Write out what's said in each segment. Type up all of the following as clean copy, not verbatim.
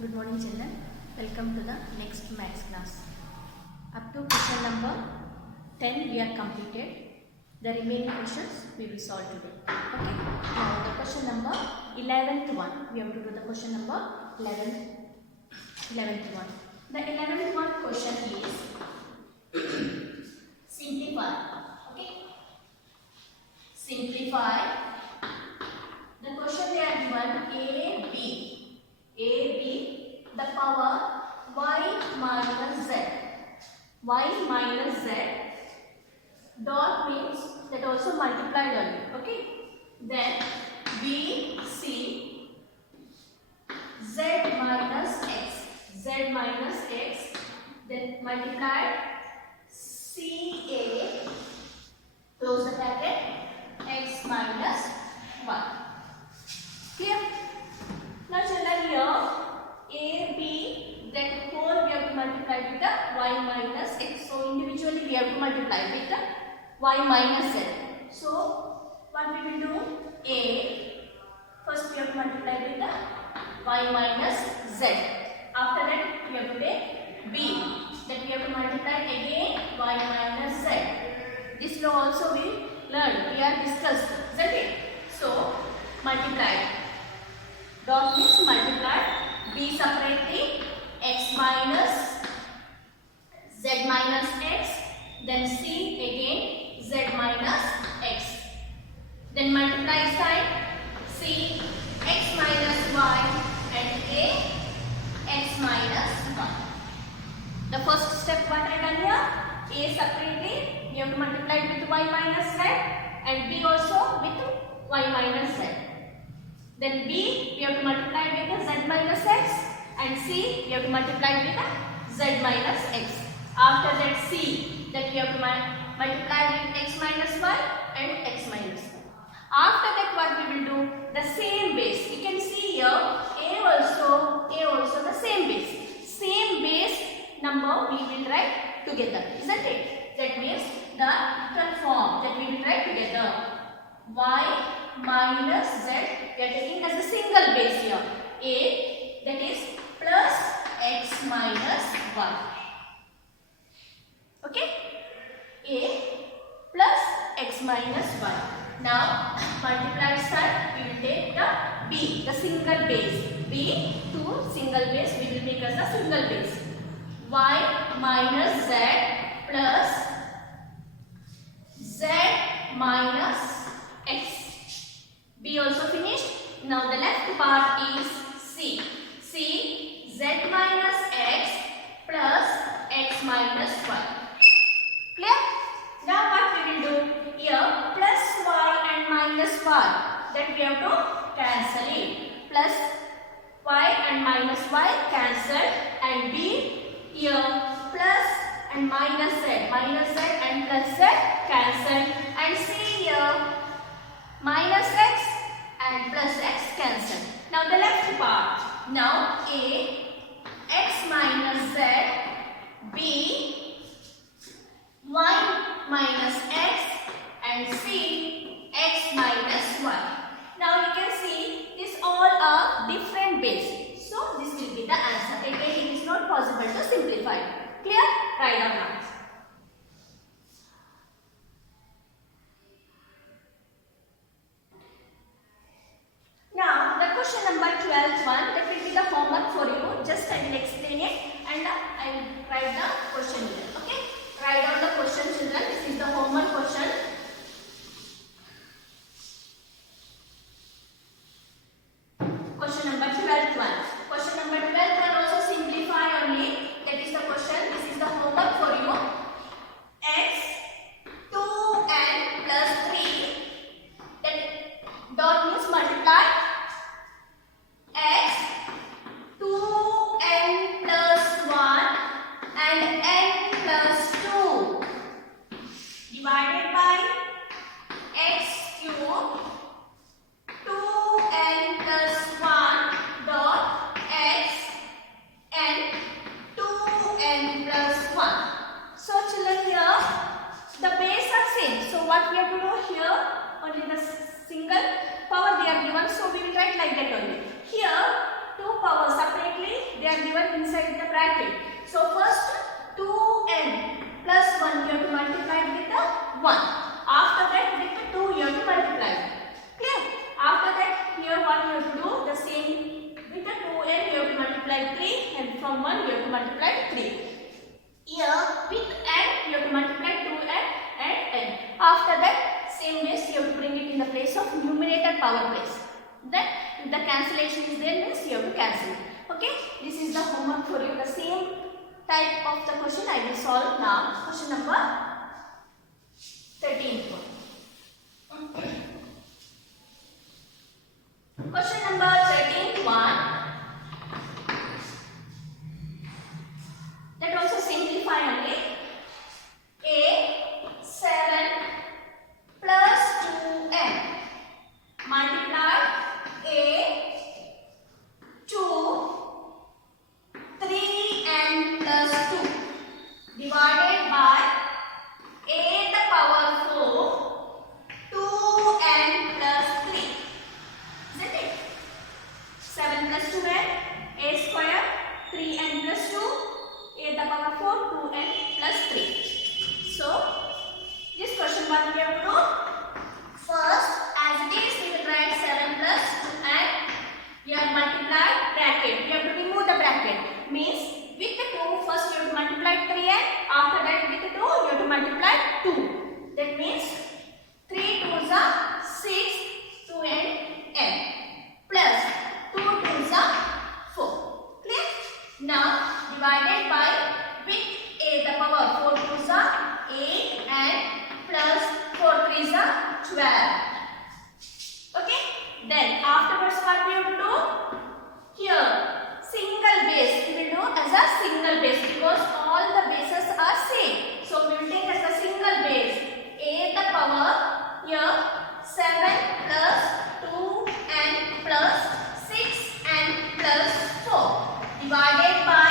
Good morning children. Welcome to the next maths class. Up to question number 10 we are completed. The remaining questions we will solve today. Okay. Now the question number 11th one. We have to do the question number 11th one. The 11th one question is simplify. Okay. Simplify. The question they are given AB the power y minus z. Y minus z dot means that also multiplied only. Okay. Then BC z minus x. Z minus x. Then multiplied CA close the bracket x minus 1. Clear? Now children here A, B, that whole we have to multiply with the y minus x. So individually we have to multiply with the y minus z. So what we will do? A, first we have to multiply with the y minus z. After that we have to take B, that we have to multiply again y minus z. This law also we learned, we are discussed, isn't it? So multiply. Dot means multiply. B separately x minus z minus x, then C again z minus x, then multiply sign C x minus y and A x minus 1. The first step what I done here, A separately we have to multiply with y minus z and B also with y minus z. Then B we have to multiply with the z minus x and C we have to multiply with the z minus x. After that C that we have to multiply with x minus 1 and x minus 1. After that what we will do? The same base. You can see here A also the same base. Same base number we will write together, isn't it? That means the equal form that we will write together. Y minus z we are taking as a single base here. A that is plus x minus 1. Okay? A plus x minus 1. Now multiply side we will take the B, the single base. B to single base we will make as a single base. Y minus z plus z minus x. B also finished. Now the left part is C. C z minus x plus x minus 1. Clear? Now what we will do? Here plus y and minus 1. That we have to cancel it. Plus y and minus y cancelled, and B here plus and minus z and plus z cancelled, and C here minus x and plus x cancelled. Now the left part. Now A x minus z, B y minus x and C x minus 1. Now you can see this all are different base. So this will be the answer. Again it is not possible to simplify. Clear? Write down now. Now the question number 12th one, that will be the homework for you. Just I will explain it and I will write the question here. Okay? Write down the question children. This is the homework question. Question number 12th one. Question number 12th one also simplify only. That is the question. This is the homework for you. X 2n plus 3. That dot means multiply. X 2n plus 1 and n plus 2 divided by from 1 you have to multiply 3. Here with n you have to multiply 2n and n. After that same ways you have to bring it in the place of numerator power place. Then if the cancellation is there means you have to cancel. Okay, this is the homework for you. The same type of the question I will solve now. Question number 13. Question number 13 1. That also simplify only. A 7 plus 2n multiply a 2 3n plus 2 divided by a the power 4 2n plus 3. Isn't it? 7 plus 2n a square 3n plus 2 a the power 4 2n plus 3. So this question what we have to do? First as it is we will write 7 plus 2n. We have multiplied bracket. We have to remove the bracket. Means with the 2 first you have to multiply 3n. After that with the 2 you have to multiply 2. That means 3 2s are 6 2n n plus 2 2s are 4. Clear? Now divided by with a the power 4 2s are 8 and plus 4 3s are 12. Okay? Then afterwards what we have to do? Here single base we will do as a single base because all the bases are same. So we will take as a single base a the power here 7 plus 2 and plus 6 and plus 4 divided by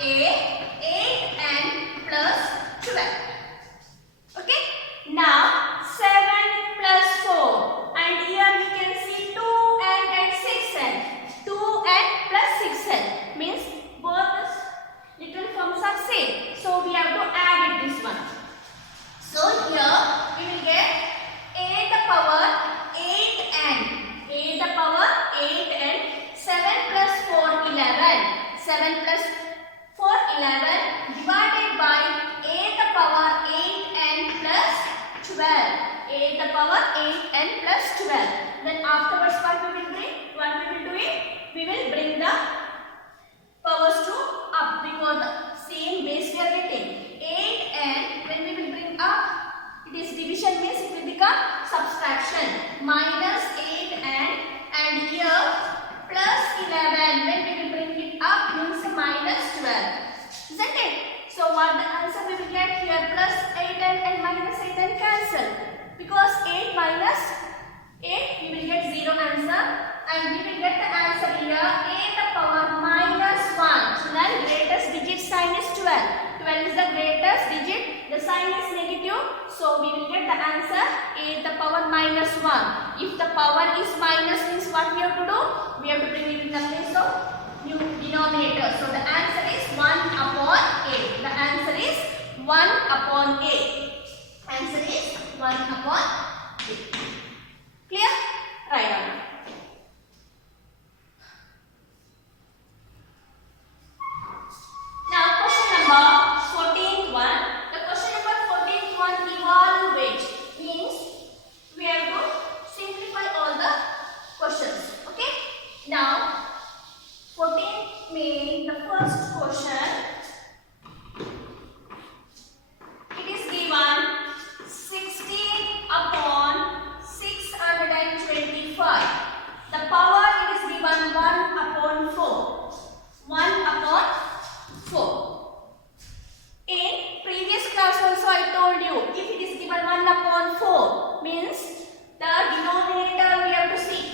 a 8 and plus 12. Okay? Now 7 plus 4 and here we can see 2n and 6n. 2n plus 6n means both little forms are same. So we have to add it this one. So here we will get a the power 8n. A the power 8n. 7 plus 4 11. 7 plus 4 11 divided by a the power 8n plus 12. A the power 8n plus 12. Then afterwards what we will bring? What we will do it? We will bring the powers to up because the same base we are getting. 8n when we will bring up it is division means it will become subtraction. Minus 8n and here plus 11 when we will bring it up means minus 12. Isn't it? So what the answer we will get here? Plus 8n and minus 8n cancel. Because 8 minus 8 we will get 0 answer and we will get the answer here a the power minus 1. So then greatest digit sign is 12. 12 is the greatest digit. The sign is negative. So we will get the answer a the power minus 1. If the power is minus means what we have to do? We have to bring it in the place of new denominator. So the answer is 1 upon a. The answer is 1 upon a. Answer is 1 upon a. Clear? Write down. Now question number 14th one. The question number 14th one evaluate means we have to simplify all the questions. Okay? Now 14th means the first question. It is given 16 upon 625. The power it is given 1 upon 4. 1 upon 4. In previous class also I told you if it is given 1 upon 4 means the denominator we have to see.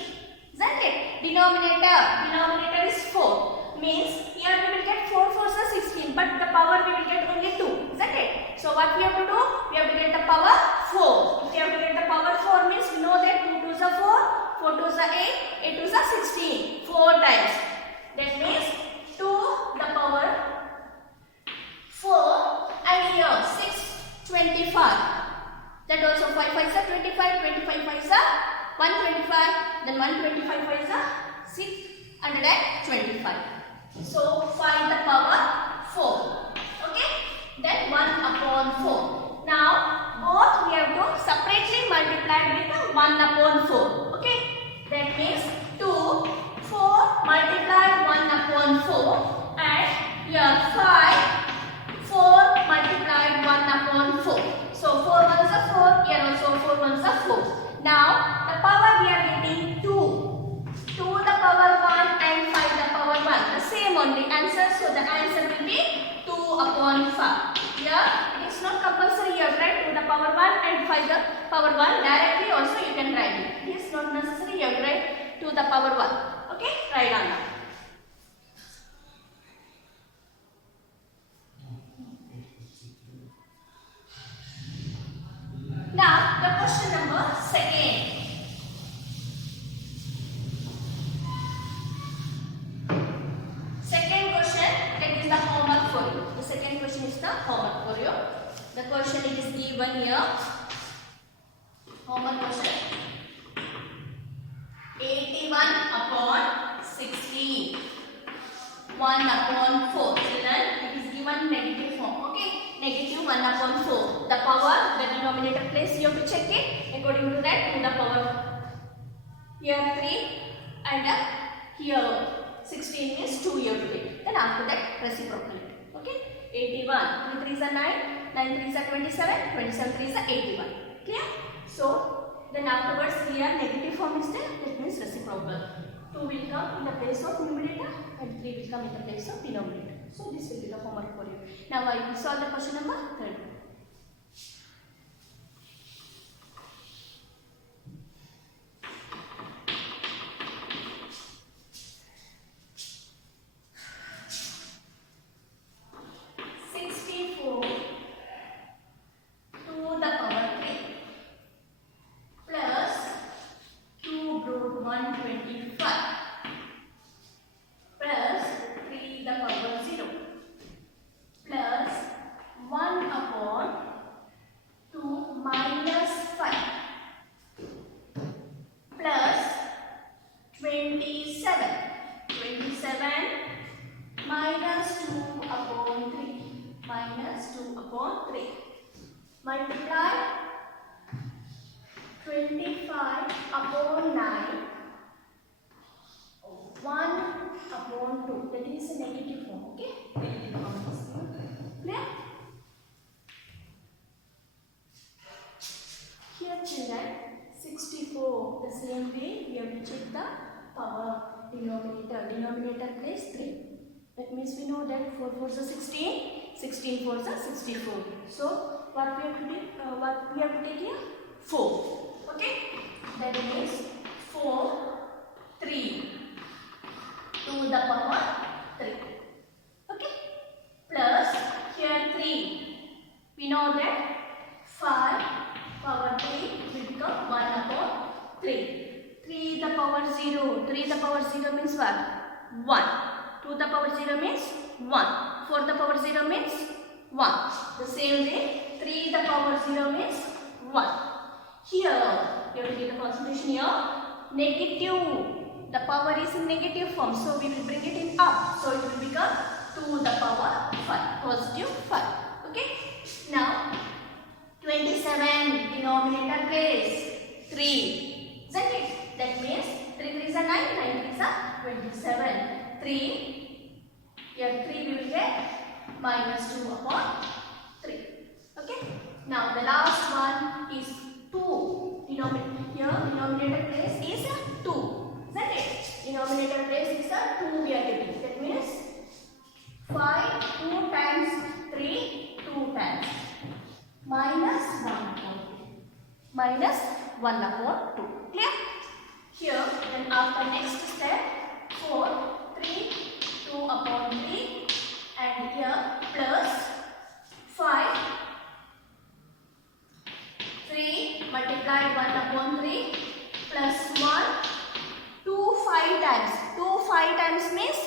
Isn't it? Denominator is 4. Means here we will get 4 4s are 16 but the power we will get only 2. Isn't it? So what we have to do? We have to get the power 4. If we have to get the power 4 means we know that 2 2s are 4, 4 2s are 8, 8 2s are 16. 4 times. That means 2 the power 4 and here 6 25. That also 5 5s are 25, 25 5s are 125, then 125 5s are 625. So find the power upon 4 and here 5, 4 multiplied 1 upon 4. So 4 ones are 4, here also 4 ones are 4. Now the power we are getting 2. 2 the power 1 and 5 the power 1. The same only answer. So the answer will be 2 upon 5. Here it is not compulsory you write 2 the power 1 and 5 the power 1. Directly also you can write it. It is not necessary you write 2 the power 1. Okay, write on that. Now the question number second. Second question, it is the homework for you. The second question is the homework for you. The question is given here. Homework question. 81 upon 16. 1 upon 4. Children, it is given negative form. Okay. Negative 1 upon 4. The power, the denominator place, you have to check it. According to that, to the power. Here 3 and here 16 means 2 you have to take. Then after that, reciprocal. Okay. 81. 3 3s are 9. 9 3s are 27. 27 3s are 81. Clear? So, then afterwards here negative form is there. That means reciprocal. 2 will come in the place of numerator and 3 will come in the place of denominator. So this will be the homework for you. Now I will solve the question number 3. Multiply 25 upon 9, 1 upon 2. That is a negative form. Okay? Negative form is clear? Here children, 64. The same way we have to check the power denominator. Denominator place 3. That means we know that 4 4s are 16. 16 4s are 64. So what we have to take? What we have to take here? 4. Okay. That means 4 3 to the power 3. Okay. Plus here 3. We know that 5 power 3 will become 1 upon 3. 3 the power 0. 3 the power 0 means what? 1. 2 the power 0 means 1. 4 the power 0 means 1. The same way 3 the power 0 means 1. Here, you have to get the concentration here. Negative. The power is in negative form. So, we will bring it in up. So, it will become 2 the power 5. Positive 5. Okay. Now, 27 denominator place 3. Isn't it? That means 3 3s are 9. 9 3s are 27. 3. Here 3 we will get minus 2 upon 3. Okay. Now the last one is 2. Denominator place is 2. Isn't it? Denominator place is 2 we are getting. That means 5 2 times 3 2 times minus 1 upon 2. Minus 1 upon 2. Clear? Here then after next step 4 3 2 upon 3 and here plus 5 3 multiplied 1 upon 3 plus 1 2 5 times. 2 5 times means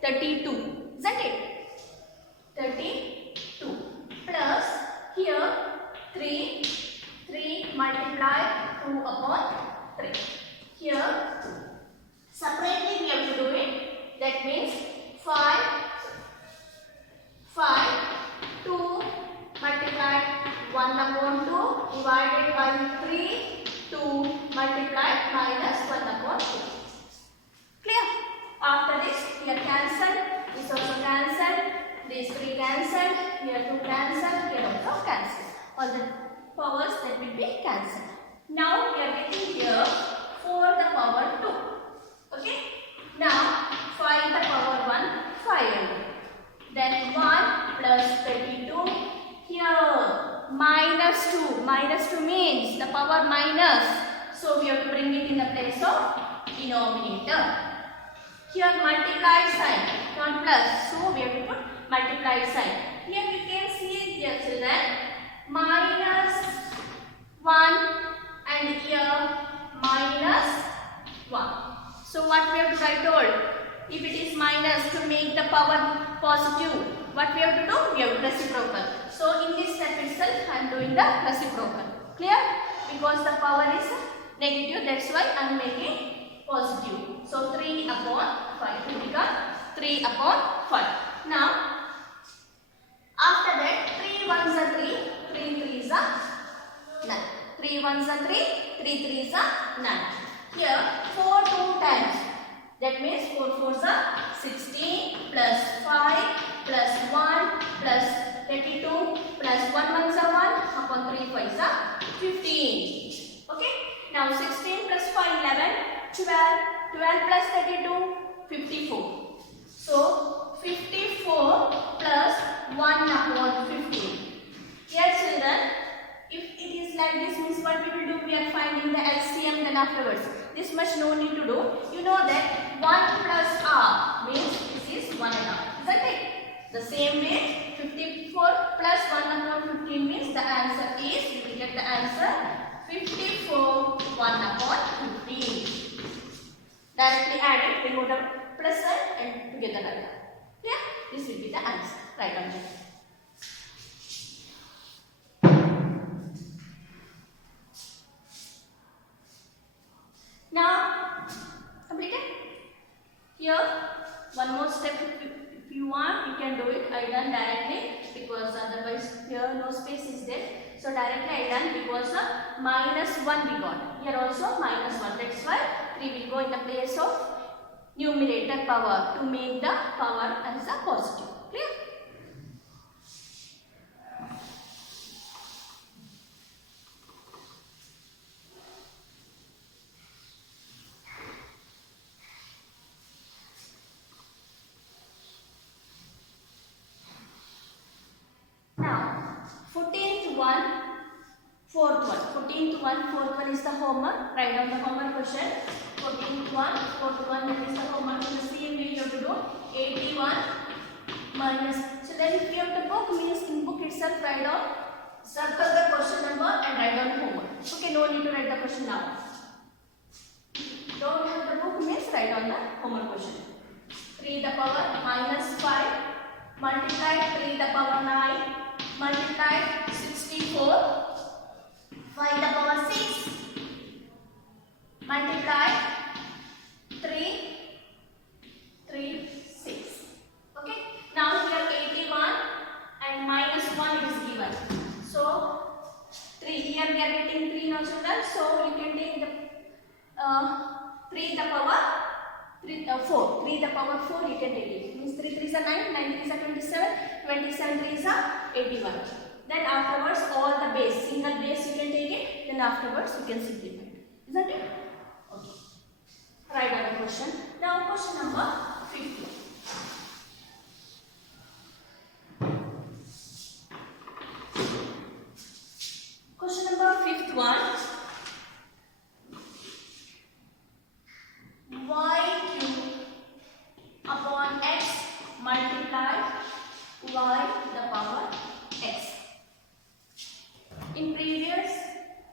32. Isn't it? 32 plus here 3 3 multiplied 2 upon 3. Here separately we have to do it. That means 5 2 multiplied 1 upon 2 divided by 3 2 multiplied minus 1 upon 2. Clear? After this we are cancelled These 3 cancelled, here 2 cancelled, here also cancelled. All the powers that will be cancelled. Now we are getting here 4 the power 2. Okay. Now 5 the power 1, 5. Then 1 plus 32. Here minus 2. Minus 2 means the power minus. So we have to bring it in the place of denominator. Here multiply sign, not plus. So we have to put multiply sign. Here you can see it, dear children. Minus 1 and here minus 1. So what we have to write all? If it is minus, to make the power positive, what we have to do? We have to reciprocal. So in this step itself I am doing the reciprocal. Clear? Because the power is negative, that's why I am making positive. So 3 upon 5 will become 3 upon 5. Now after that 3 ones are 3, 3 threes are 9. 3 ones are 3, 3 threes are 9. Here 4 2 times. That means 4 fours are 16 plus 5 plus 1 plus 32 plus 1 ones are 1 upon 3 fives are 15. Okay. Now 16 plus 5 11, 12, 12 plus 32 54. So 54 plus 1 upon 15. Here children, if it is like this means what we will do? We are finding the LCM then afterwards. This much no need to do. You know that 1 plus r means this is 1 and r. Isn't it? The same way 54 plus 1 upon 15 means the answer is, you will get the answer 54 1 upon 15. Directly add it, remove the plus sign and together like that. Yeah? This will be the answer. Write down here. Now, completed? Here, one more step if you want, you can do it. I done directly because otherwise here no space is there. So directly I done because minus 1 we got. Here also minus 1. That's why 3 will go in the place of numerator power to make the power as a positive. Clear? Now 14th one, 4th one. 14th one, 4th one is the homework. Write down the homework question. 14th one, 4th one that is the homework. In the same way you have to do 81 minus. So then if you have the book means in book itself write down, circle the question number and write down the homework. Okay, no need to write the question now. Don't have the book means write down the homework question. 3 the power minus 5 multiply 3 the power 9 multiply 64 5 the power 6 multiply 3 6. Okay. Now here 81 and minus 1 is given. So 3 here we are getting 3 now children. So you can take the 3 the power 4. 3 the power 4 you can take it. Means 3 3s are 9, 9 3s are 27, 27 3s are 81. Then afterwards all the base, single base you can take it. Then afterwards you can simplify it. Isn't it? Okay. Write down the question. Now question number 50. Question number 51. Y cube upon x multiply y to the power x. In previous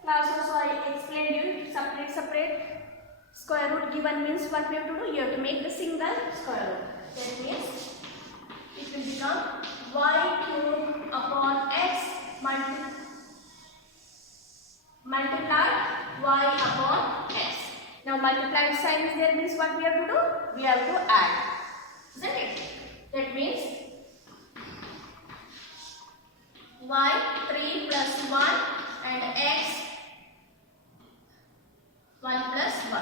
class also I explained you separate square root given means what we have to do? You have to make the single square root. That means it will become y cube upon x multiply y upon x. Now multiplied sign is there means what we have to do? We have to add. Isn't it? That means y 3 plus 1 and x 1 plus 1.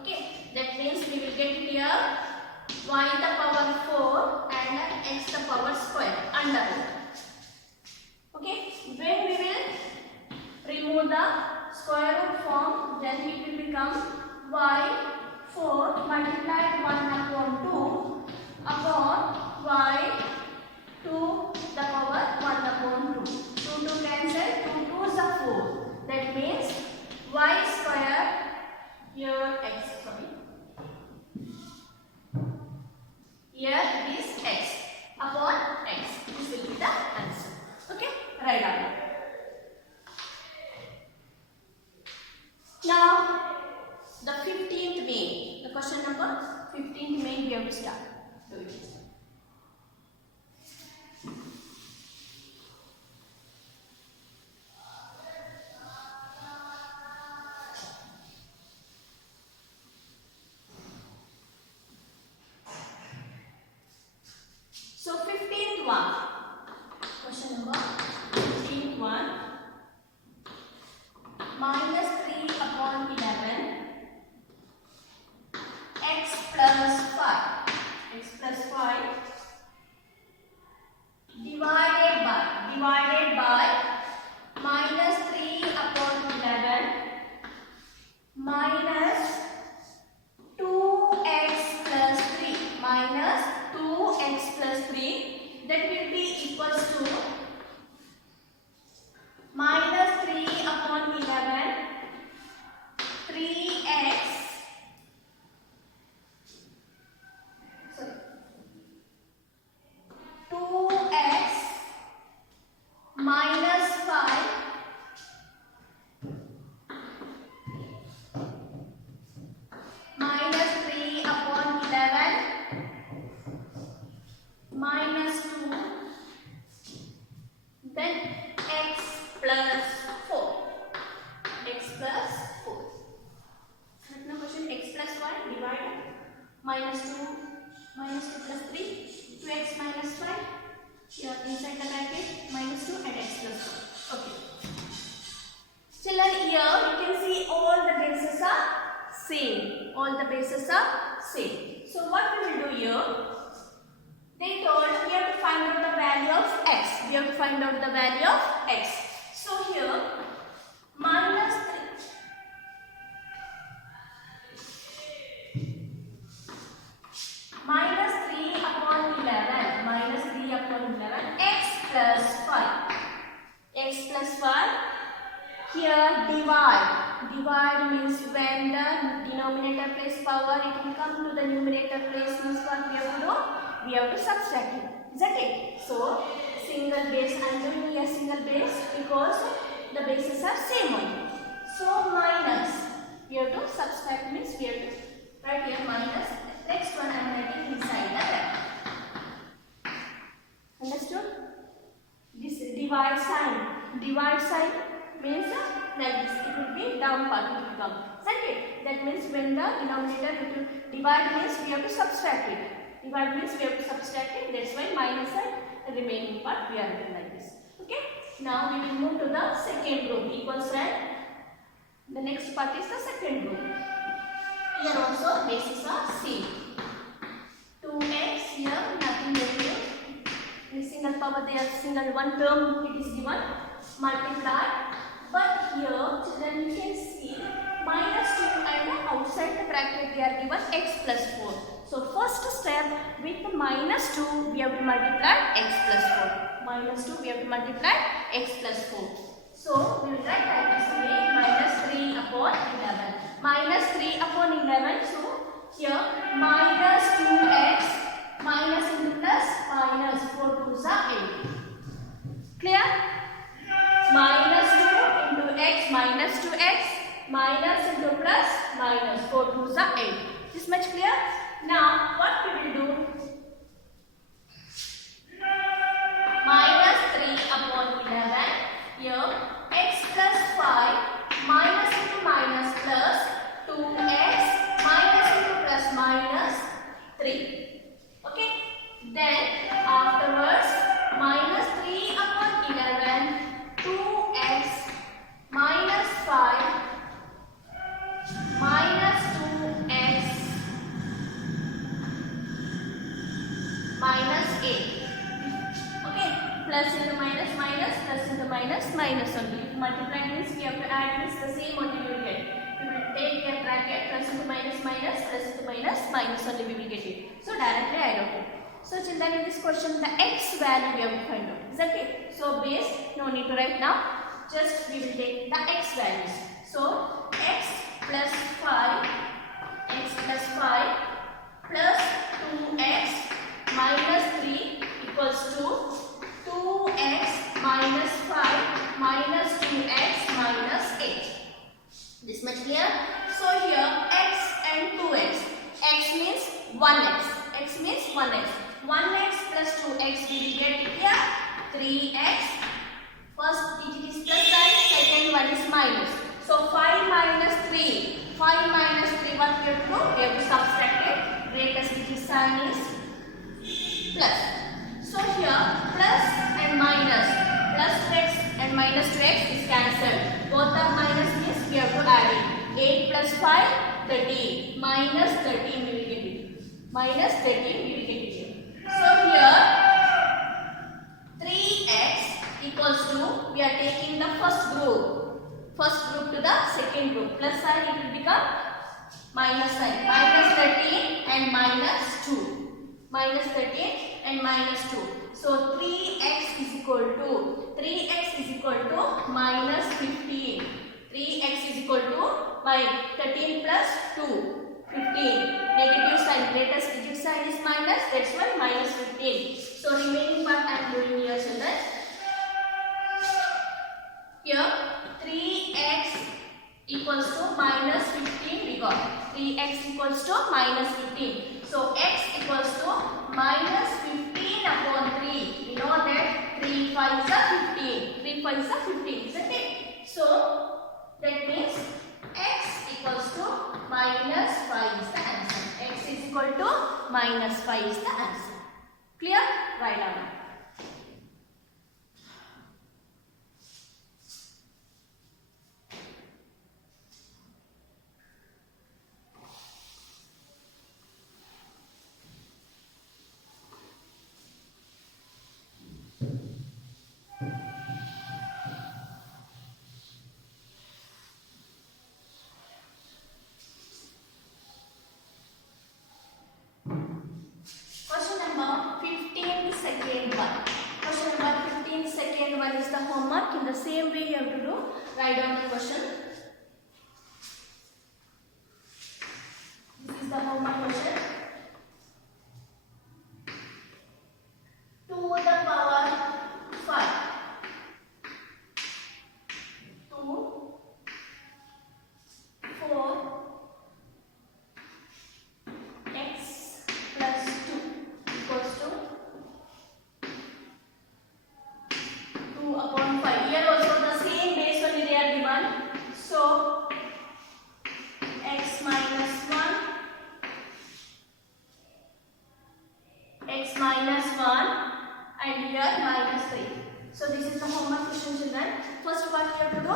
Okay. That means we will get here y the power 4 and x the power square. the root. Okay, when we will remove the square root form, then it will become y4 multiplied 1 upon 2 upon y2 the power 1 upon 2. 2 cancel, 2 2s are 4. That means y square here x, sorry. Here is x upon x. This will be the answer. Okay, write down. Now, the 15th main. The question number 15th main we have to start. So 15th one. Question number 15th one. Minus 3 upon 11 x plus 5. X plus 5 divided by minus 3 upon 11 minus 2x plus 3 minus 2x plus 3, that will be equals to minus 3 upon 11 3x sorry 2x minus 5 minus 3 upon 11 minus 2, then x plus 4. X plus 4. Correct now question, x plus 1 divide minus 2 plus 3, 2x minus 5. Here inside the bracket minus 2 and x plus 4. Okay. Children, here you can see all the bases are same. All the bases are same. So what we will do here? They told we have to find out the value of x. We have to find out the value of x. So here minus 3 upon 11 minus 3 upon 11 x plus 5. X plus 5. Here divide means when the denominator place power, it will come to the numerator place. Means what we have to do? We have to subtract it. Isn't it? So single base, I am doing here single base because the bases are same only. So minus, we have to subtract means we have to write here minus. Next one I am writing inside the bracket. Understood? This divide sign means like this. It will be down part, it will come. Isn't it? That means when the denominator, it will divide means we have to subtract it. Divide means we have to subtract it. That's why minus and the remaining part we are writing like this. Okay. Now we will move to the second row. Equal sign. The next part is the second row. Here also bases are same. 2x here nothing very. In single power there single one term it is given. Multiply. But here children you can see minus 2 and outside the bracket they are given x plus 4. So first step with minus 2 we have to multiply x plus 4. Minus 2 we have to multiply x plus 4. So we will write like this way minus 3 upon 11. Minus 3 upon 11. So here minus 2x minus into plus minus 4 2s are 8. Clear? Minus 2 into x minus 2x minus into plus minus 4 2s are 8. This much clear? Now what we will do? Minus 3 upon 11. Here x plus 5 minus into minus plus 2x minus into plus minus 3. Okay. Then afterwards minus 3 upon 11 2x minus 5 minus 2x plus into minus, minus, plus into minus, minus only. If multiply means we have to add means the same only we will get. We will take a bracket, plus into minus, minus, plus into minus, minus only we will get it. So directly I wrote it. So children, in this question the x value we have to find out. Is that okay? So base, no need to write now. Just we will take the x values. So x plus 5 plus 2x minus 3 equals to 2x minus 5 minus 2x minus 8. This much clear? So here x and 2x. X means 1x. X means 1x. 1x plus 2x we will get here 3x. First digit is plus sign, second one is minus. So 5 minus 3. 5 minus 3, what we have to do? We have to subtract it. Greatest digit sign is plus. So here plus and minus. Plus to x and minus to x is cancelled. Both are minus means we have to add it. 8 plus 5, 13. Minus 13 we will get it. Minus 13 we will get it here. So here 3x equals to, we are taking the first group to the second group. Plus sign it will become minus sign. Minus 13 and minus 2. Minus 13 and minus 2. So 3x is equal to minus 15. 3x is equal to by 13 plus 2. 15. Negative sign, greatest digit sign is minus, that's why minus 15. So remaining part I am doing here children. Here 3x equals to minus 15 we got. 3x equals to minus 15. So x equals to minus 15 upon 3. We know that 3 5s are 15. 3 5s are 15, isn't it? So that means x equals to minus 5 is the answer. X is equal to minus 5 is the answer. Clear? Write down. Homework in the same way you have to do. Write down the question. This is the homework question. 2 to the power 5. 2, 4, x plus 2 equals to 2 upon 5. Here also the same base only they are given. So x minus 1, x minus 1 and here minus 3. So this is the homework question children. First what you have to do?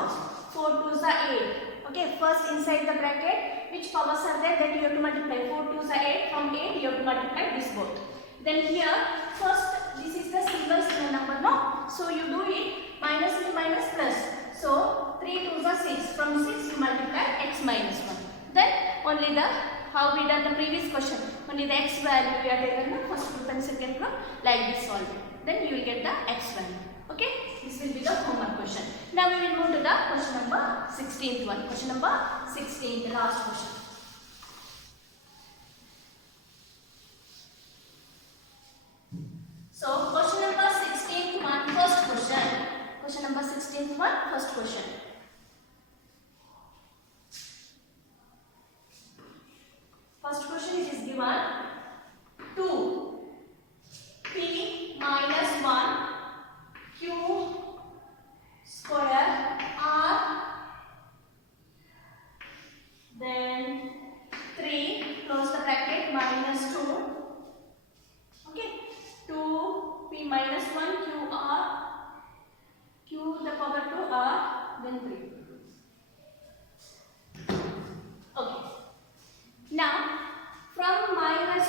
4 2s are 8. Okay, first inside the bracket which powers are there, then you have to multiply. 4 2s are 8, from 8 you have to multiply this both. Then here first this is the single number, no? So you do it minus into minus plus. So 3 2s are 6, from 6 you multiply x minus 1. Then only the, how we done the previous question, only the x value we are taken the first group and second group, like this solve. Then you will get the x value. Okay, this will be the homework question. Now we will move to the question number 16th one. Question number 16, the last question. So question number 16th one, first question. Question number 16th one, first question. First question it is given 2 p minus 1 q square r, then 3 close the bracket minus 2. Okay, 2 p minus 1 q r, q the power 2 r, then 3. Okay. Now from minus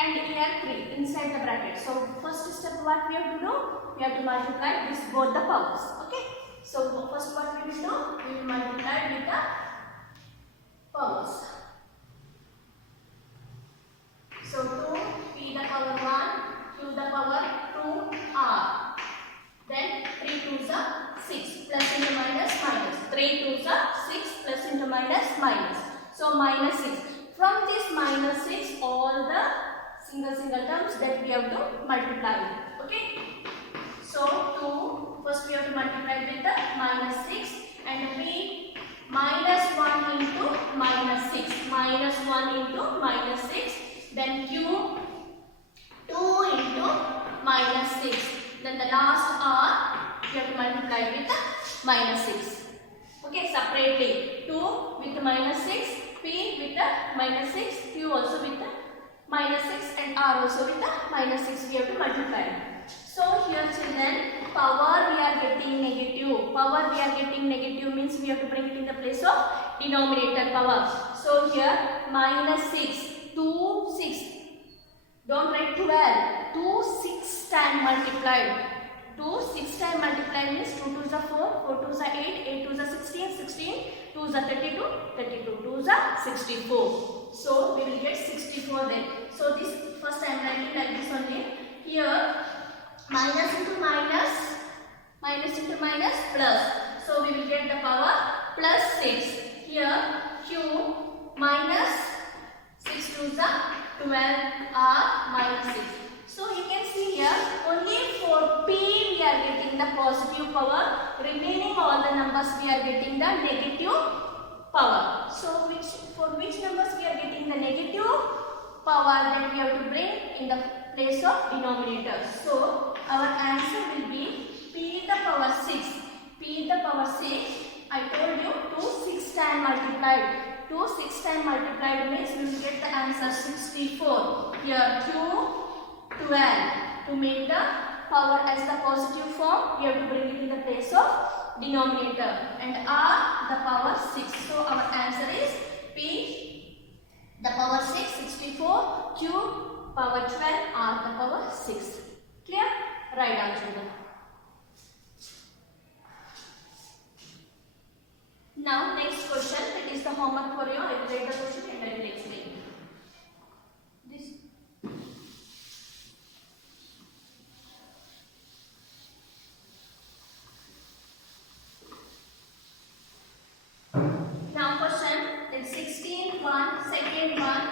and here 3 inside the bracket. So first step what we have to do? We have to multiply this both the powers. Okay. So first what we will do? We will multiply with the powers. So 2p the power 1, q the power 2r. Then 3 2s are 6 plus into minus minus. 3 2s are 6 plus into minus minus. So minus 6. From this minus 6, all the single terms that we have to multiply with. Okay. So 2, first we have to multiply with the minus 6 and p minus 1 into minus 6. Minus 1 into minus 6. Then q 2 into minus 6. Then the last r we have to multiply with the minus 6. Okay, separately 2 with the minus 6, p with the minus 6, q also with the minus 6 and r also with the minus 6 we have to multiply. So here children, power we are getting negative. Power we are getting negative means we have to bring it in the place of denominator power. So here minus 6, 2, 6. Don't write 12. 2, 6 time multiplied. 2, 6 time multiplied means 2 2s are 4, 4 2s are 8, 8 2s are 16, 16, 2s are 32, 32, 2s are 64. So we will get 64 then. So this first I am writing like this only. Here minus into minus, minus into minus, plus. So we will get the power plus 6. Here q minus 6 2s are 12 r minus 6. So you can see here only for p we are getting the positive power, remaining all the numbers we are getting the negative power. So for which numbers we are getting the negative power that we have to bring in the place of denominator. So our answer will be p the power 6. P the power 6, I told you 2 6 time multiplied. 2 6 time multiplied means we will get the answer 64. Here q 12. To make the power as the positive form, we have to bring it in the place of denominator. And r the power 6. So our answer is p the power 6, 64, q power 12, r the power 6. Clear? Write down children. Now next question, that is the homework for you. I will write the question and I will explain. This. Now question, then 16, 1, second one,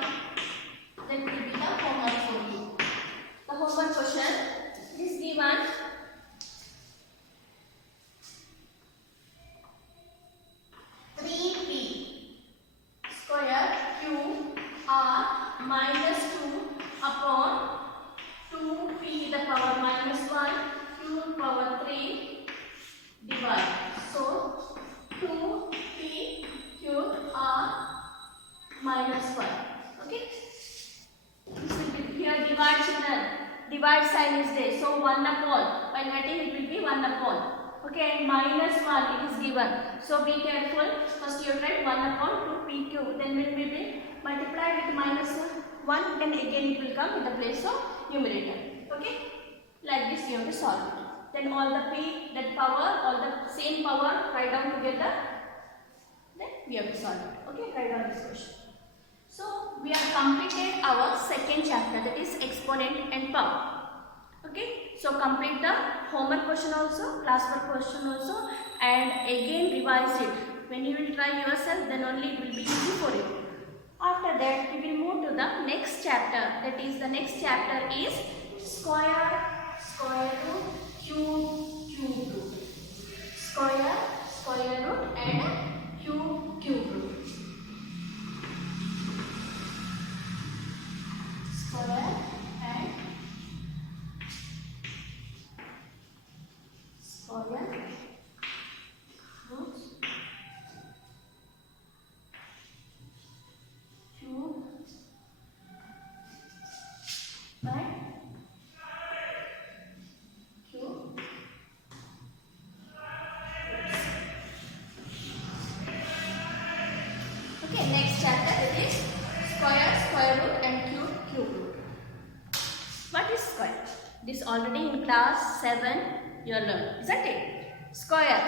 that will be the homework for you. The homework question is given. Square q r minus 2 upon 2p the power minus 1 q power 3 divide. So 2p q r minus 1. Okay. This will be here divide children. Divide sign is there. So 1 upon. While writing it will be 1 upon. Okay, and minus 1 it is given. So be careful. First you write 1 upon 2pq. Then when we will multiply with minus 1, then again it will come in the place of numerator. Okay, like this you have to solve it. Then all the p, that power, all the same power, write down together. Then we have to solve it. Okay, write down this question. So we have completed our second chapter, that is exponent and power. Okay, so complete the homework question also, classwork question also, and again revise it. When you will try yourself, then only it will be easy for you. After that, we will move to the next chapter. That is, the next chapter is square root, cube root. Square root and cube root. Square and square root, cube and cube. Okay, next chapter it is square root and cube root. What is square? This already in class 7 you learned, isn't it? Square.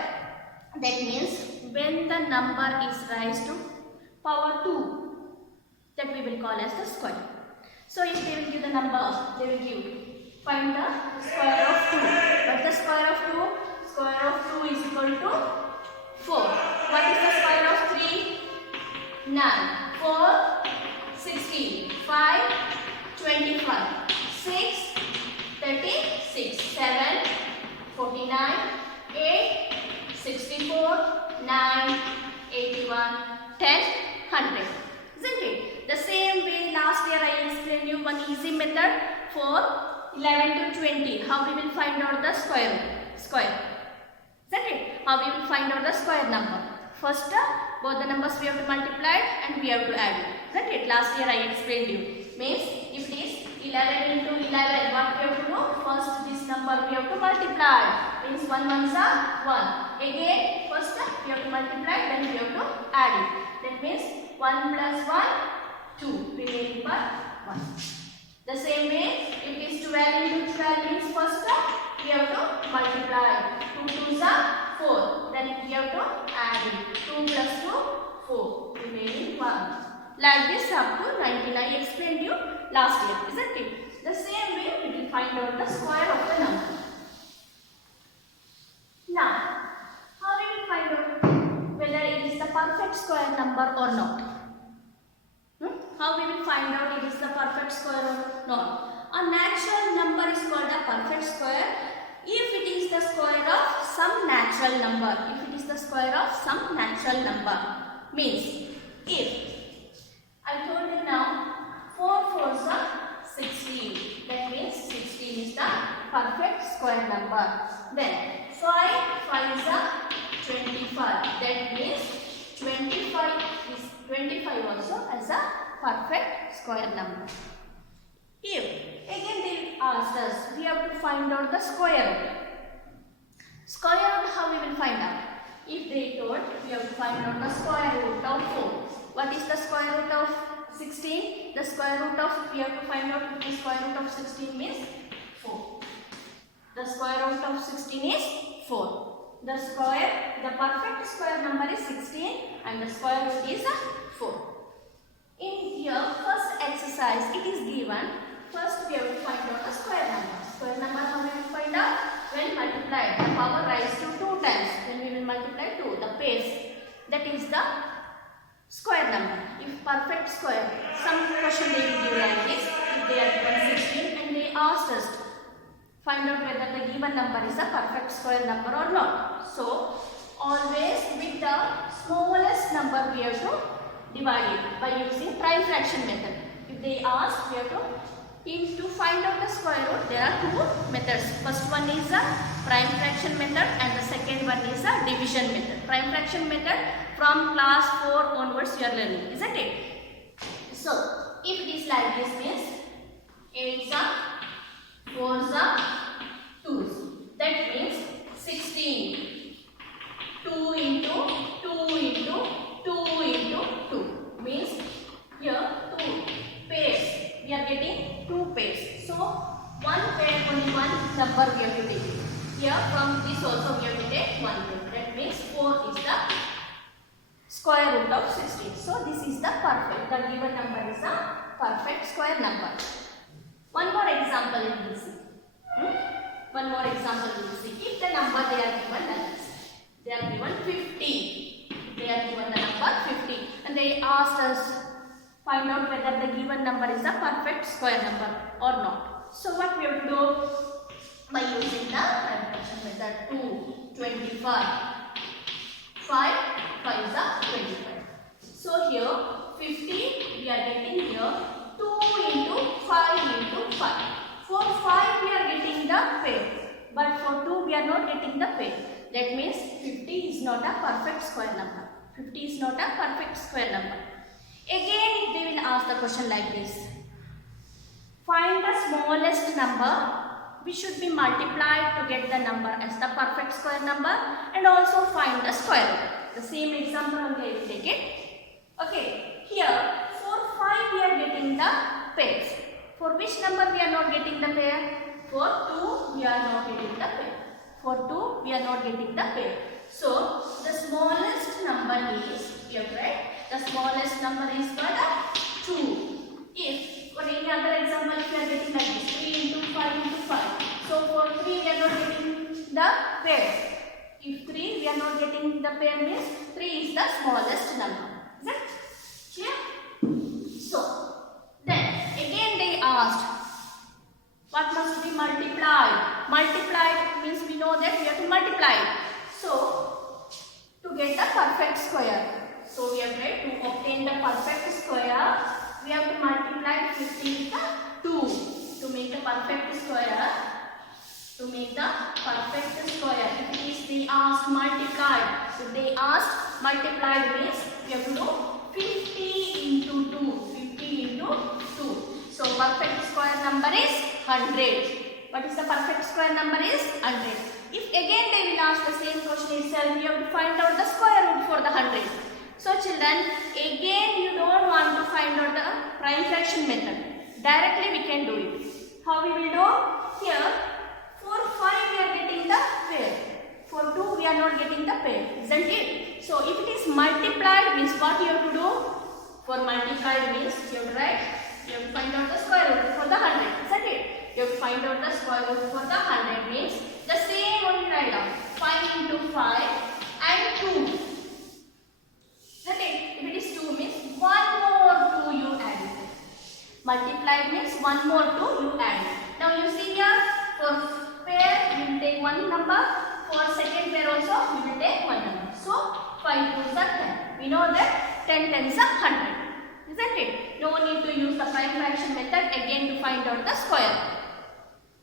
That means when the number is raised to power 2, that we will call as the square. So if they will give the number, they will give, find the square of 2. What is the square of 2? Square of 2 is equal to 4. What is the square of 3? 9. 4, 16. 5, 25. 6, 36. 7, 49. 8, 64. 9, 81. 10, 100. Isn't it? The same way last year I explained you one easy method for 11 to 20. How we will find out the square. Isn't it? How we will find out the square number. First, both the numbers we have to multiply and we have to add it. Isn't it? Last year I explained you. Means if it is 11 into 11, what we have to do? First this number we have to multiply. Means 1 ones are 1. Again, first we have to multiply, then we have to add it. That means 1 plus 1, 2. Remaining part 1. The same way, if it is 12 into 12 means first we have to multiply. 2 2s are 4. Then we have to add it. 2 plus 2, 4. Remaining 1. Like this up to 19. I explained you last year, isn't it? The same way we will find out the square of the number. Now, how we will find out whether it is the perfect square number or not? How we will find out it is the perfect square or not? A natural number is called a perfect square if it is the square of some natural number. If it is the square of some natural number. Means, if I told you now 4 4s are 16. That means 16 is the perfect square number. Then 5 5s are 25. That means 25 also as a perfect square number. If again they asked us, we have to find out the square root. Square root, how we will find out? If they told we have to find out the square root of 4. What is the square root of 16? The square root of, we have to find out the square root of 16 means 4. The square root of 16 is 4. The perfect square number is 16 and the square root is 4. In your first exercise, it is given, first we have to find out the square number. Square number how we will find out? When multiplied, the power rise to 2 times. Then we will multiply 2, the base. That is the square number. If perfect square, some question they will give like this. If they are given 16 and they asked us to find out whether the given number is a perfect square number or not. So, always with the smallest number we have to divide it by using prime fraction method. If they ask, we have to find out the square root, there are 2 methods. First one is a prime fraction method and the second one is a division method. Prime fraction method from class 4 onwards you are learning, isn't it? So, if it is like this means 8s are 4s are 2s. That means 16. 2 into 2 into 2 into 2 means here 2 pairs. We are getting 2 pairs. So, one pair, only one number we have to take. Here from this also we have to take 1 pair. That means 4 is the square root of 16. So, this is the perfect. The given number is a perfect square number. One more example we will see. One more example we will see. If the number they are given like this. They are given 50. They are given the number 50 and they asked us find out whether the given number is a perfect square number or not. So what we have to do? By using the prime fraction method. 2, 25. 5 is a 25. So here 50 we are getting here 2 into 5 into 5. For 5 we are getting the pair. But for 2 we are not getting the pair. That means 50 is not a perfect square number. 50 is not a perfect square number. Again, they will ask the question like this. Find the smallest number which should be multiplied to get the number as the perfect square number and also find the square root. The same example only I will take it. Okay, here for 5 we are getting the pairs. For which number we are not getting the pair? For 2, we are not getting the pair. For 2, we are not getting the pair. So, the smallest number is, here, right? The smallest number is what? 2. If, for any other example, if you are getting like this, 3 into 5 into 5. So, for 3, we are not getting the pair. If 3, we are not getting the pair means 3 is the smallest number. Is it clear? So, then again they asked, what must be multiplied? Multiplied means we know that we have to multiply. So, to get the perfect square. So, we have to obtain the perfect square, we have to multiply 50 with the 2. To make the perfect square, if it is they asked multiplied. If they asked multiplied means we have to do 50 into 2. 50 into 2. So, perfect square number is 100. What is the perfect square number is 100. If again they will ask the same question itself, you have to find out the square root for the 100. So, children, again you don't want to find out the prime fraction method. Directly we can do it. How we will do? Here, for 5 we are getting the pair. For 2 we are not getting the pair, isn't it? So, if it is multiplied means what you have to do? For multiplied means you have to write, you have to find out the square root for the 100, isn't it? You have to find out the square root for the 100 means the same only write down. 5 into 5 and 2. Isn't it? If it is 2 means 1 more 2 you add it. Multiplied means 1 more 2 you add it. Now you see here, for pair we will take 1 number. For second pair also we will take 1 number. So 5 2s are 10. We know that 10 10s are 100. Isn't it? No need to use the prime fraction method again to find out the square.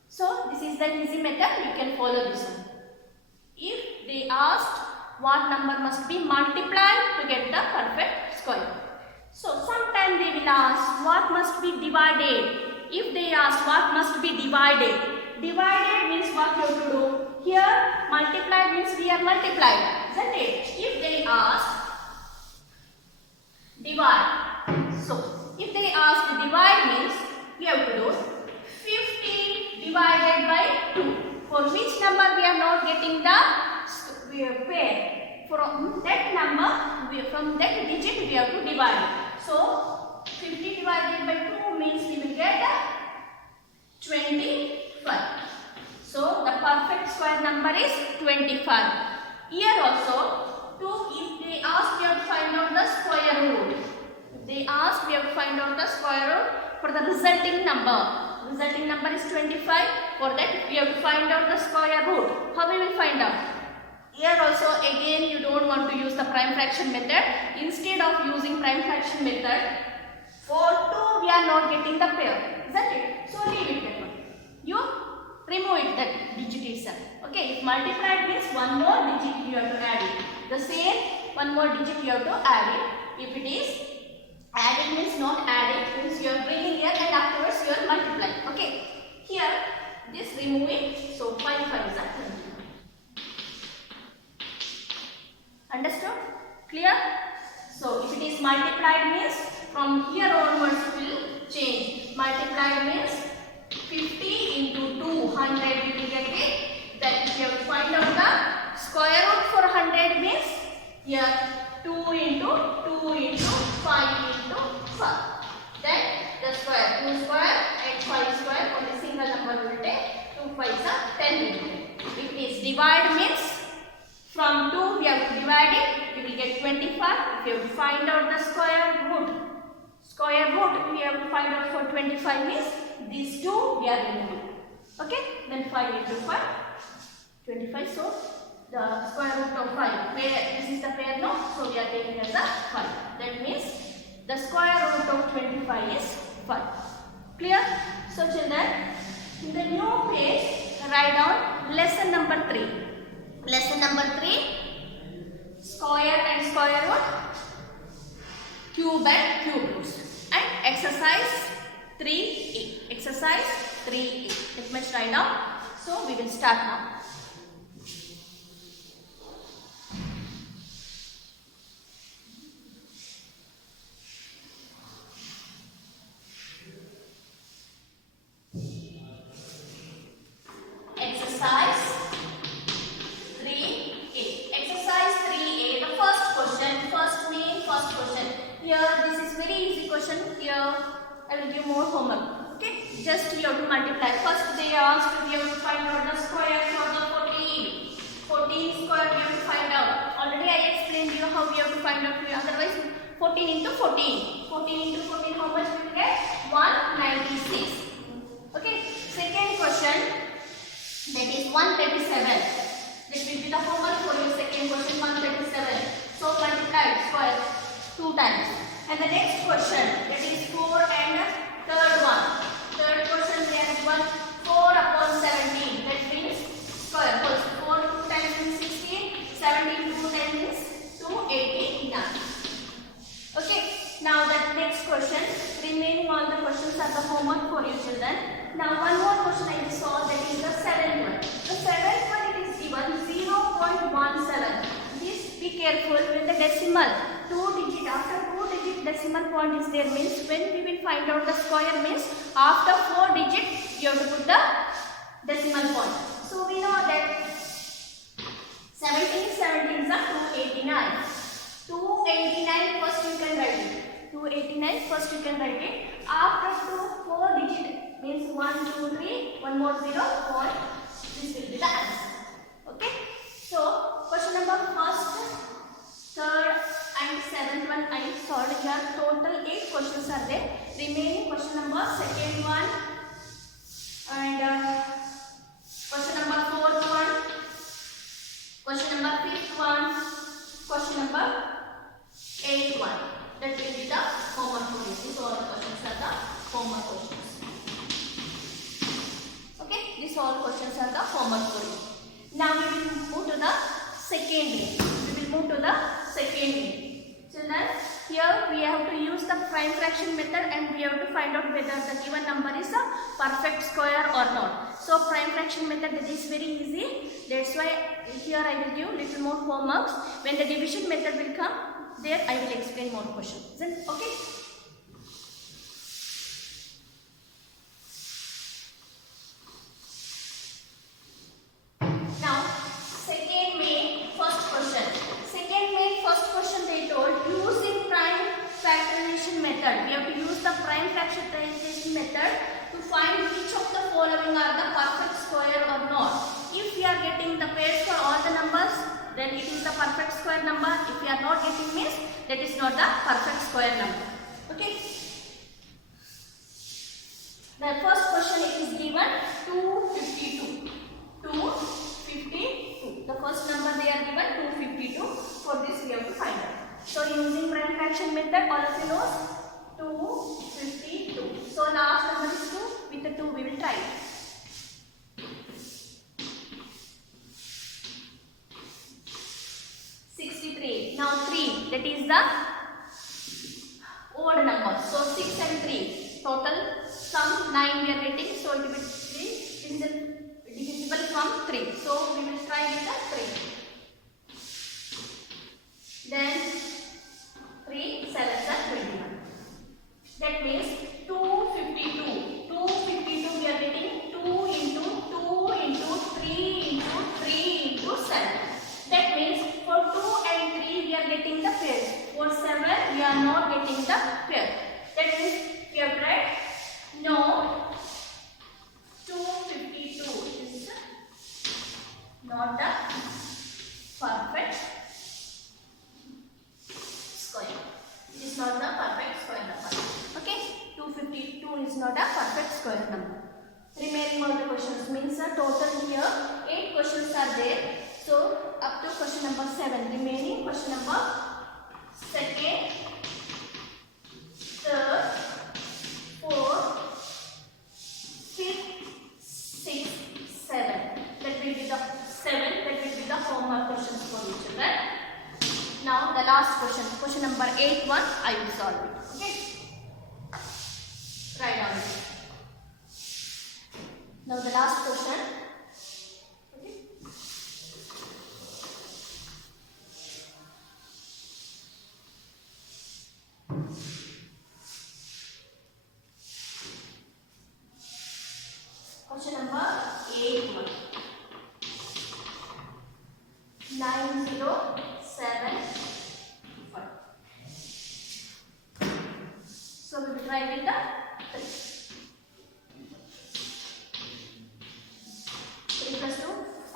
So this is the easy method, you can follow this one. If they asked what number must be multiplied to get the perfect square. So sometimes they will ask what must be divided. If they ask what must be divided. Divided means what you have to do. Here multiplied means we are multiplied. Isn't it? If they ask divide. So, if they ask divide means we have to do 50 divided by 2. For which number we are not getting the pair? From that number, from that digit we have to divide it. So, 50 divided by 2 means we will get 25. So, the perfect square number is 25. Here also, if they ask, we have to find out the square root. If they ask, we have to find out the square root for the resulting number. Resulting number is 25. For that, we have to find out the square root. How we will find out? Here also, again, you don't want to use the prime fraction method. Instead of using prime fraction method, for 2, we are not getting the pair. Isn't it? So, leave it that one. You remove it, that digit itself. Okay, if multiplied means 1 more digit you have to add it. The same 1 more digit you have to add it. If it is adding means not adding, means you are bringing here and afterwards you are multiplying. Okay, here this remove it. So 5 5 is 20. Understood? Clear? So if it is multiplied means from here onwards we will change. Multiplied means 50 into 200 we will get it. Then if you have to find out the square root for 100 means here 2 into 2 into 5 into 5. Then the square 2 square and 5 square, only single number will take. 2 5s are 10. If it is divide means from 2 we have to divide it, we will get 25. If you have to find out the square root we have to find out for 25 means these 2 we are removing. Okay, then 5 into 5, 25. So the square root of 5, this is the pair no, so we are taking as a 5. That means the square root of 25 is 5. Clear? So children, in the new page, write down lesson number 3. Lesson number 3, square and square root, cube and cube roots, and exercise 3A. Exercise 3A. Let me write down. So we will start now. here I will give more homework. Okay, just you have to multiply. First they asked we have to find out the square for the 14. 14 square we have to find out. Already I explained you how we have to find out. Otherwise 14 into 14. 14 into 14 how much we will get? 196. Okay, second question, that is 137. This will be the homework for you. Second question 137. So multiply square 2 times. And the next question, that is 4 and third one. Third question we have given 4 upon 17. That means square. First 4 2 times means 16. 17 2 times means 289. Okay. Now the next question. Remaining all the questions are the homework for you children. Now one more question I saw, that is the seventh one. The seventh one, it is given 0.17. Please be careful when the decimal 2 digit, after 2 digit decimal point is there, means when we will find out the square means after 4 digit you have to put the decimal point. So we know that 17 is a 289. 289 first you can write it. 289 first you can write it. After 4 digit means 1 2 3 one more 0 1. This will be the answer. Okay. So question number first, third and seventh one I solved here. Total 8 questions are there. Remaining question number second one and question number fourth one, question number fifth one, question number eighth one. That will be the homework for you. These all questions are the homework questions. Okay, these all questions are the homework for you. Now we will move to the second day. Children, here we have to use the prime fraction method and we have to find out whether the given number is a perfect square or not. So prime fraction method is very easy. That's why here I will give little more homeworks. When the division method will come, there I will explain more questions. Is it okay? Now, second main first question they told, using prime factorization method. We have to use the prime factorization method to find which of the following are the perfect square or not. If we are getting the pairs for all the numbers, then it is the perfect square number. If we are not getting means that is not the perfect square number. Okay. The first question it is given 252. 252. The first number they are given 252. For this we have to find out. So using prime fraction method, all of you know 252. So last number is 2. With the 2 we will try it. 63. Now 3, that is the odd number. So 6 and 3. Total sum 9 we are getting. So it will be 3. It is divisible from 3. So we will try with the 3. Then 3 7s are 21. That means 252. 252 we are getting 2 into 2 into 3 into 3 into 7. That means for 2 and 3 we are getting the pair. For 7 we are not getting the pair. That means we have tried no. 252 is not the perfect square. It is not the perfect square number. Okay, 252 is not a perfect square number. Remaining all the questions means a total here 8 questions are there. So up to question number 7. Remaining question number second, third, fourth, fifth, sixth, seventh. That will be the 7. That will be the homework questions for you children. Now the last question, question number 8 one, I will solve it. Okay. Write down it. Now the last question. Okay. Question number 8 one. 9075. So we will try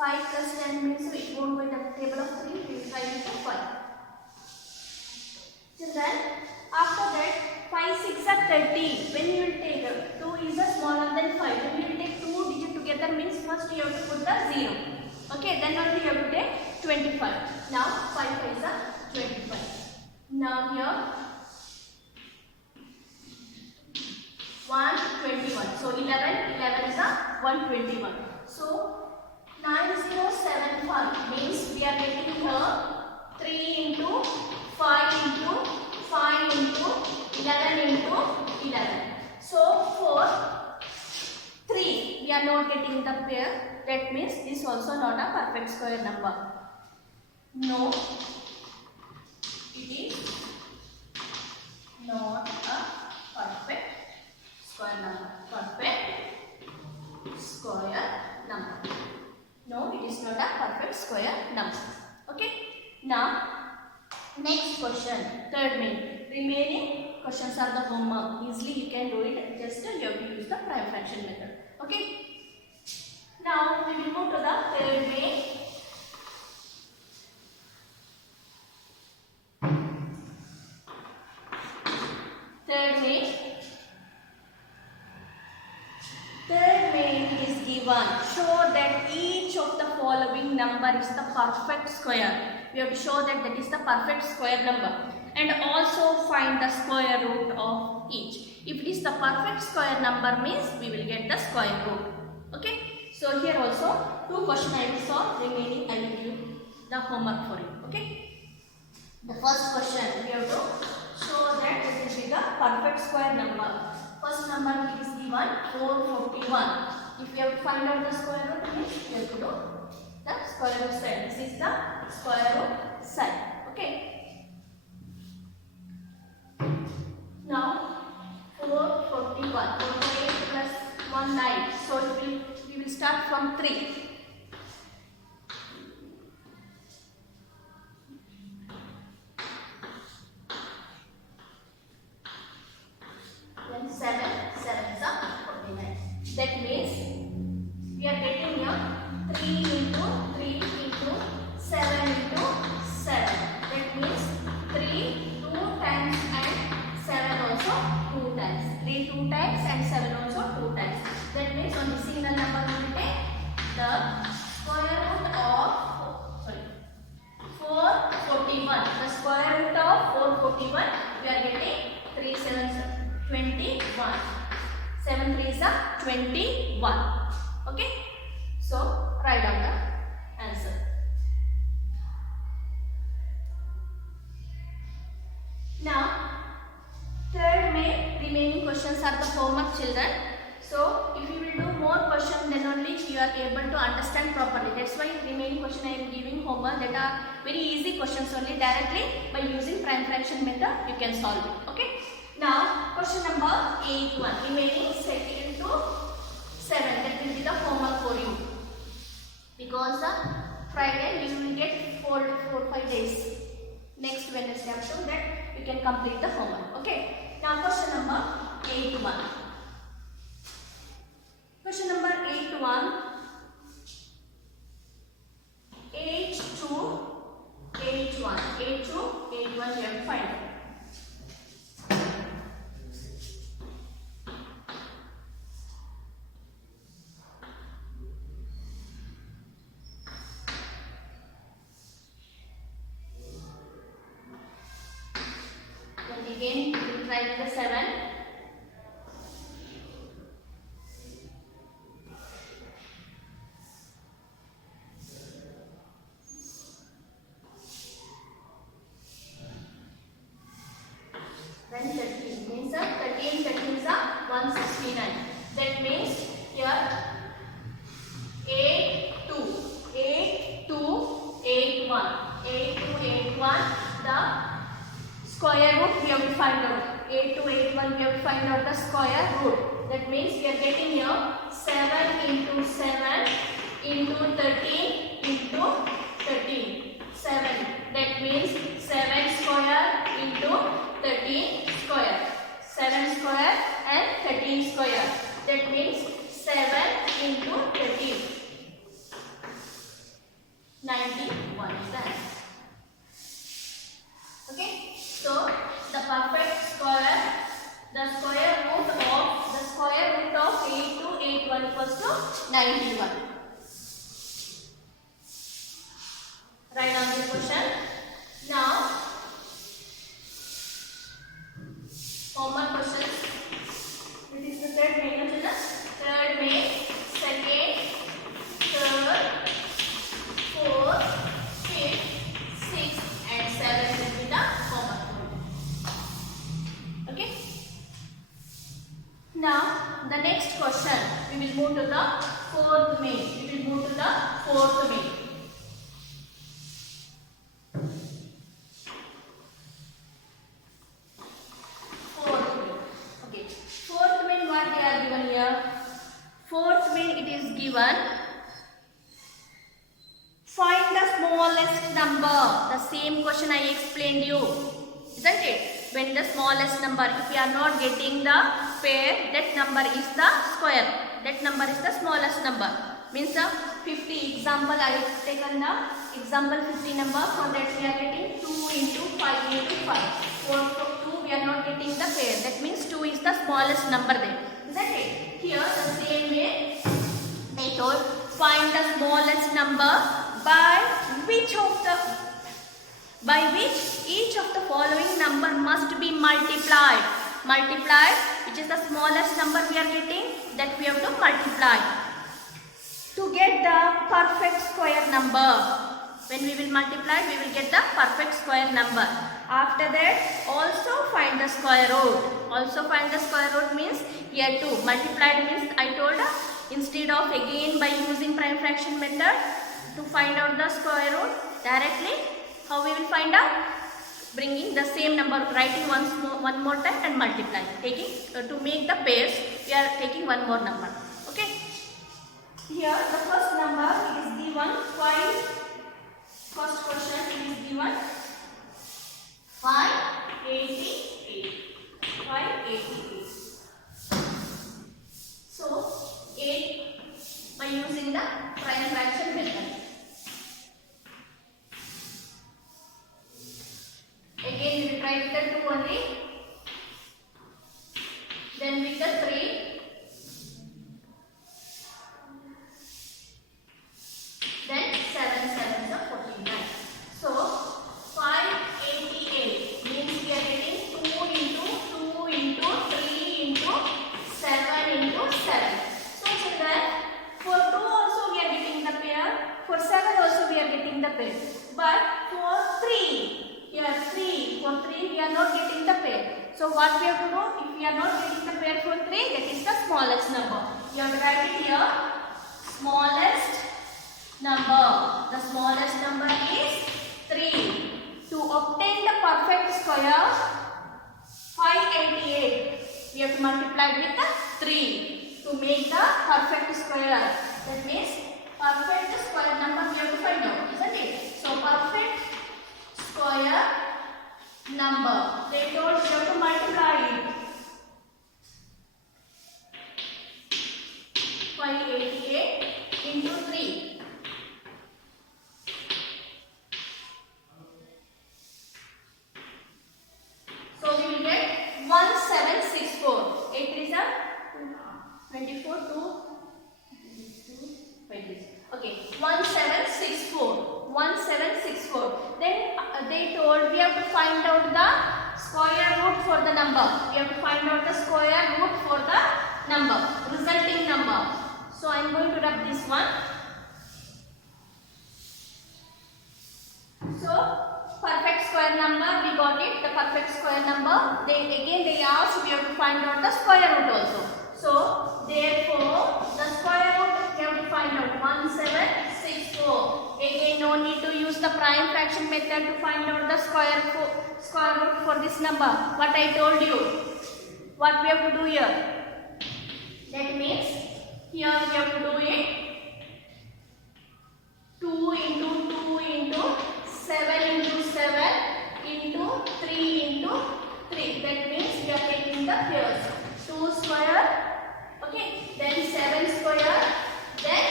5 plus 10 means it won't go in the table of 3. We will try with the 5. Children, after that 5 6 are 30. When you will take 2 is smaller than 5. When you will take 2 digits together means first you have to put the 0. Okay, then only you have to take 25. Now 5 is 25. Now here 121. So 11 is 121. So 9075 means we are getting here 3 into 5 into 5 into 11 into 11. So for 3 we are not getting the pair. That means this also not a perfect square number. No, it is not a perfect square number. Perfect square number. No, it is not a perfect square number. Okay. Now, next question. Third main. Remaining questions are the homework. Easily you can do it. Just you have to use the prime fraction method. Okay. Now we will move to the third main. Third main is given. Show that each of the following number is the perfect square. We have to show that that is the perfect square number. And also find the square root of each. If it is the perfect square number means we will get the square root. Okay. So here also 2 questions I will solve. Remaining I will give the homework for you. Okay. The first question we have to show that this will be the perfect square number. First number is given 441. If you have to find out the square root means you have to do the square root side. This is the square root side. Okay. Now 441. 48 plus 1 9. So we will start from 3. Then 7 is 49. That means we are getting here 3 into 3 into 7 into 7. That means 3 2 times and 7 also 2 times. 3 2 times and 7 also 2 times. That means on the single number we will take the square root of 441. The square root of 441 we are getting 3 7 21. 7 3 is 21. Okay. So write down the answer. Now third main remaining questions are the homework, children. So if you will do more questions then only you are able to understand properly. That's why remaining question I am giving homework that are very easy questions only. Directly by using prime fraction method you can solve it. Okay. Now question number 81. Remaining second to 7. That will be the homework for you. Because Friday you will get 4-5 days. Next Wednesday after that you can complete the homework. Okay. Now question number 81. Question number 81. 8 to 81. 8 to 81 you have to find out. Again, we will try with the 7. Then 13 means 13 is 169. That means here 8 2 8 2 8 1 8 2 8 1 the square root we have to find out. 8 to 8 1 we have to find out the square root. That means we are getting here 7 into 7 into 13 into 13. 7. That means 7 square into 13 square. 7 square and 13 square. That means 7 into 13. 91 is the answer. Okay, so the perfect square, the square root of 8281 equals to 91. Write down this question. Now, common questions. It is the third main children. Third main, second, third, fourth, fifth, sixth, and seventh will be the common one. Okay. Now, the next question. We will move to the fourth main. Okay. Fourth main, what they are given here? Fourth main, it is given. Find the smallest number. The same question I explained you, isn't it? When the smallest number, if we are not getting the pair, that number is the square. That number is the smallest number. Means the 50 example I have taken the example 50 number. For that we are getting 2 into 5 into 5. For 2 we are not getting the pair. That means 2 is the smallest number there. Isn't it? Here the same way they told find the smallest number by which each of the following number must be multiplied. Which is the smallest number we are getting, that we have to multiply to get the perfect square number. When we will multiply, we will get the perfect square number. After that, also find the square root. Means here 2 multiplied means I told instead of again by using prime fraction method to find out the square root directly, how we will find out? Bringing the same number, writing one more time and multiply. Taking to make the pairs, we are taking one more number. Okay. Here the first number is given 5. First question is given 588. 588. So 8 by using the prime fraction method. Again we will try with the 2 only, then with the 3, then 7 7 is 49. So 588 means we are getting 2 into 3 into 7 into 7. So children, for 2 also we are getting the pair, for 7 also we are getting the pair, but for 3, here 3, for 3 we are not getting the pair. So what we have to do? If we are not getting the pair for 3, that is the smallest number. You have to write it here. Smallest number. The smallest number is 3. To obtain the perfect square 588, we have to multiply with the 3 to make the perfect square. That means perfect square number we have to find out, isn't it? So perfect square number, they told you have to multiply it. 588 into 3. So we will get 1764. 8 is 24, 2, 20. Okay, 1764. Then they told we have to find out the square root for the number. We have to find out the square root for the number, resulting number. So I am going to rub this one. So perfect square number, we got it. The perfect square number. They asked we have to find out the square root also. So therefore the square root we have to find out 1764. Again no need to use the prime fraction method to find out the square root for this number. What I told you. What we have to do here? That means here we have to do it 2 into 2 into 7 into 7 into 3 into 3. That means we are taking the pairs. 2 square, okay, then 7 square, then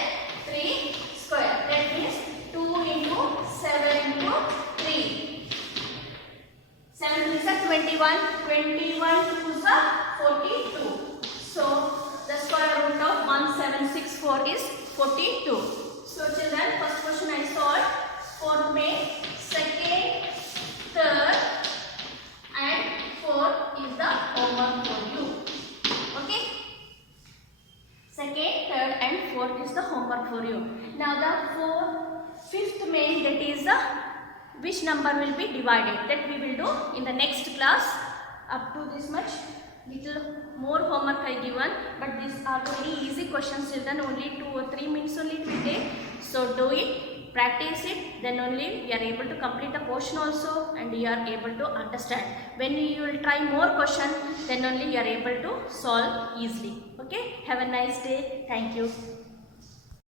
3 square. That means 2 into 4th is the homework for you. Now the fifth main, that is the which number will be divided, that we will do in the next class. Up to this much, little more homework I given, but these are very easy questions, children. Only 2 or 3 minutes only it will take. So do it, practice it, then only we are able to complete the portion also, and you are able to understand. When you will try more questions, then only you are able to solve easily. Okay, have a nice day. Thank you.